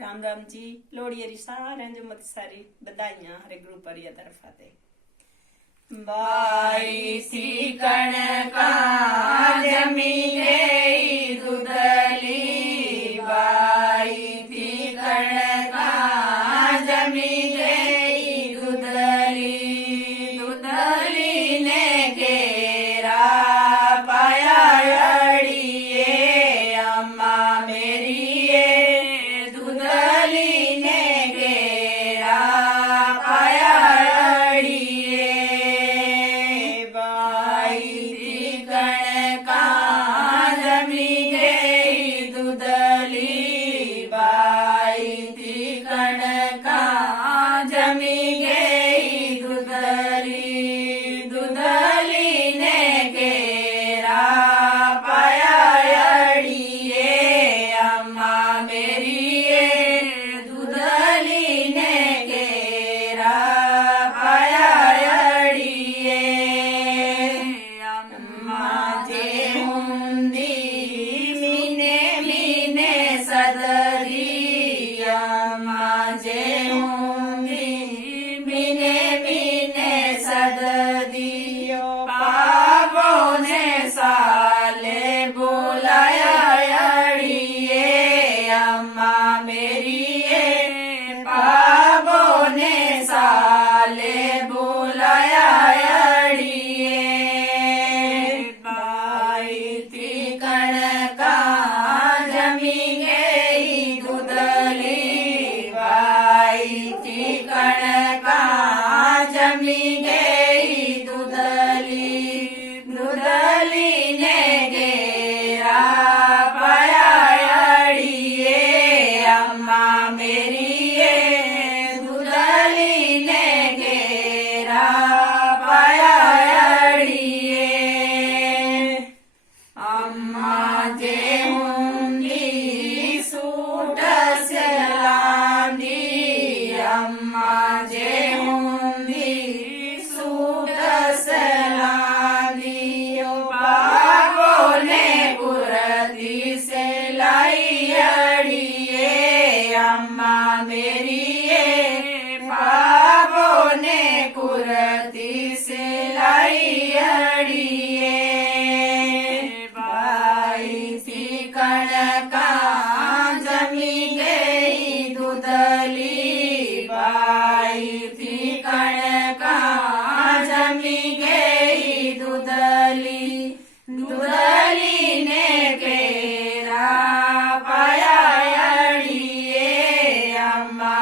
राम राम जी। लोहड़ी री सारे जो मत सारी बधाइयां हरे गुरु परिया तरफा ते। बाई थी कणका जमी गई दुधली, बाई थी कणका जमी गई दुधली, दुधली ने घेरा पाया अड़िए अम्मा मेरी दुधली ने घेरा पाया अड़िए, बाई थी कणका जमी गई दुधली, बाई थी कणका जमी गई दुधली, दुधली ने घेरा पाया अड़िए अम्मा मेरी दुधली ने घेरा पाया अड़िए, अम्मा जे हुंदी मीने मीने सदरी, अम्मा जे हुंदी मीने मीने सदरी, पावो ने साले बोलाया अड़िए अम्मा मेरी पावो ने साले बोलाया अड़िए, बाई थी कणका जमी गई दुधली, बाई थी कणका जमी गई दुधली, दुधली ने घेरा पाया अड़िए अम्मा मेरी दुधली ने घेरा पाया अड़िए, अम्मा जे हुंदी सूट सिलांदी, अम्मा जे हुंदी सूट सिलांदी, पावो ने कुरती सिलाई अड़िए अम्मा मेरी पावो ने कुरती सिलाई अड़िए, बाई थी कणका जमी गई दुधली, बाई थी कणका जमी गई दुधली, दुधली ने घेरा पाया अड़िए अम्मा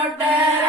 મોટ